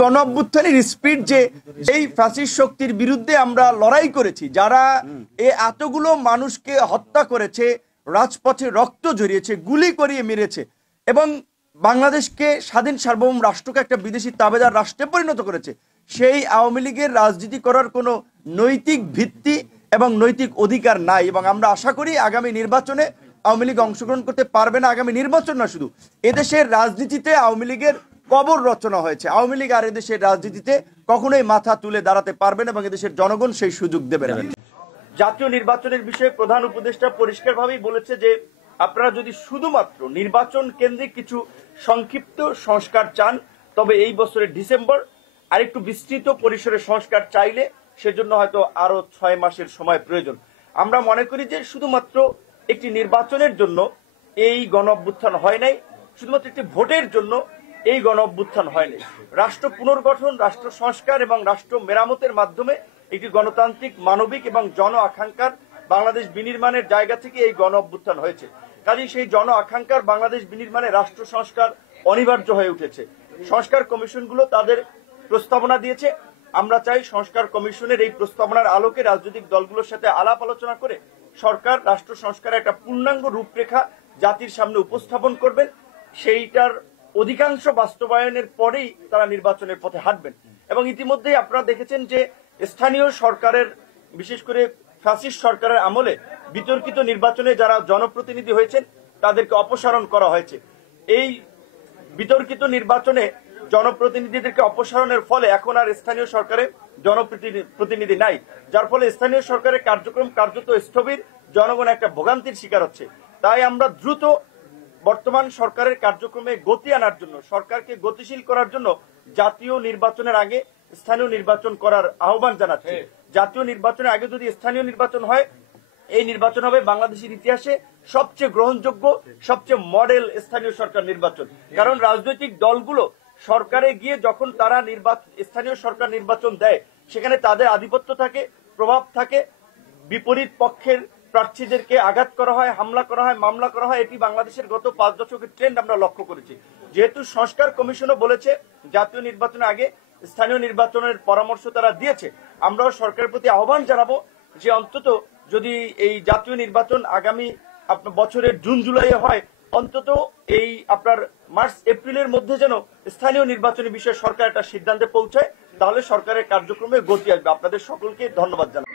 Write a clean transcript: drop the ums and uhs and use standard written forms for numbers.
গণ অভ্যুত্থানের স্পিড যে এই ফ্যাসিস্ট শক্তির বিরুদ্ধে আমরা লড়াই করেছি, যারা এতগুলো মানুষকে হত্যা করেছে, রাজপথে রক্ত ঝরিয়েছে, গুলি করিয়ে মেরেছে এবং বাংলাদেশকে স্বাধীন সার্বভৌম রাষ্ট্রকে একটা বিদেশি তাবেদার রাষ্ট্রে পরিণত করেছে, সেই আওয়ামী লীগের রাজনীতি করার কোনো নৈতিক ভিত্তি এবং নৈতিক অধিকার নাই। এবং আমরা আশা করি আগামী নির্বাচনে আওয়ামী লীগ অংশগ্রহণ করতে পারবে না। আগামী নির্বাচন না, শুধু এদেশের রাজনীতিতে আওয়ামী লীগের কবর রচনা হয়েছে। আওয়ামী লীগ আর এদেশের রাজনীতিতে কখনোই মাথা তুলে দাঁড়াতে পারবে না এবং এদেশের জনগণ সেই সুযোগ দেবে না। জাতীয় নির্বাচনের বিষয়ে প্রধান উপদেষ্টা পরিষ্কারভাবেই বলেছে যে আপনারা যদি শুধুমাত্র নির্বাচন কেন্দ্রিক কিছু সংক্ষিপ্ত সংস্কার চান, তবে এই বছরের ডিসেম্বর, আরেকটু বিস্তৃত পরিসরে সংস্কার চাইলে সেজন্য হয়তো আরো 6 মাসের সময় প্রয়োজন। আমরা মনে করি যে শুধুমাত্র একটি নির্বাচনের জন্য এই গণ অভ্যুত্থান হয় নাই, শুধুমাত্র একটি ভোটের জন্য এই গণ অভ্যুত্থান হয় নাই। রাষ্ট্র পুনর্গঠন, রাষ্ট্র সংস্কার এবং রাষ্ট্র মেরামতের মাধ্যমে একটি গণতান্ত্রিক, মানবিক এবং জন আকাঙ্ক্ষার বাংলাদেশ বিনির্মাণের জায়গা থেকে এই গণ অভ্যুত্থান হয়েছে। কাজেই সেই জন আকাঙ্ক্ষার বাংলাদেশ বিনির্মাণে রাষ্ট্র সংস্কার অনিবার্য হয়ে উঠেছে। সংস্কার কমিশনগুলো তাদের প্রস্তাবনা দিয়েছে। আমরা চাই সংস্কার কমিশনের এই প্রস্তাবনার আলোকে রাজনৈতিক দলগুলোর সাথে আলাপ আলোচনা করে সরকার রাষ্ট্র সংস্কারের একটা পূর্ণাঙ্গ রূপরেখা জাতির সামনে উপস্থাপন করবেন। সেইটার অধিকাংশ বাস্তবায়নের পরেই তারা নির্বাচনের পথে হাঁটবেন। এবং ইতিমধ্যেই আপনারা দেখেছেন যে স্থানীয় সরকারের, বিশেষ করে ফ্যাসিস্ট সরকারের আমলে বিতর্কিত নির্বাচনে যারা জনপ্রতিনিধি হয়েছেন তাদেরকে অপসারণ করা হয়েছে। এই বিতর্কিত নির্বাচনে জনপ্রতিনিধিদেরকে অপসারণের ফলে এখন আর স্থানীয় সরকারে জনপ্রতিনিধি নাই, যার ফলে স্থানীয় সরকারের কার্যক্রম কার্যত স্থবির, জনগণ একটা ভোগান্তির শিকার হচ্ছে। তাই আমরা দ্রুত বর্তমান সরকারের কার্যক্রমে গতি আনার জন্য, সরকারকে গতিশীল করার জন্য জাতীয় নির্বাচনের আগে স্থানীয় নির্বাচন করার আহ্বান জানাচ্ছি। জাতীয় নির্বাচনের আগে যদি স্থানীয় নির্বাচন হয়, এই নির্বাচন হবে বাংলাদেশের ইতিহাসে সবচেয়ে গ্রহণযোগ্য, সবচেয়ে মডেল স্থানীয় সরকার নির্বাচন। কারণ রাজনৈতিক দলগুলো সরকারে গিয়ে যখন তারা স্থানীয় সরকার নির্বাচন দেয়, সেখানে তাদের আধিপত্য থাকে, প্রভাব থাকে, বিপরীত পক্ষের প্রার্থীদেরকে আঘাত করা হয়, হামলা করা হয়, মামলা করা হয়। এটি বাংলাদেশের গত 5 দশকের ট্রেন্ড আমরা লক্ষ্য করেছি। যেহেতু সংস্কার কমিশনও বলেছে জাতীয় নির্বাচনের আগে স্থানীয় নির্বাচনের পরামর্শ তারা দিয়েছে, আমরাও সরকারের প্রতি আহ্বান জানাবো যে অন্তত যদি এই জাতীয় নির্বাচন আগামী বছরের জুন জুলাইয়ে হয়, অন্তত এই আপনার মার্চ এপ্রিলের মধ্যে যেন স্থানীয় নির্বাচনের বিষয়ে সরকার একটা সিদ্ধান্তে পৌঁছায়, তাহলে সরকারের কার্যক্রমে গতি আসবে। আপনাদের সকলকে ধন্যবাদ জানাই।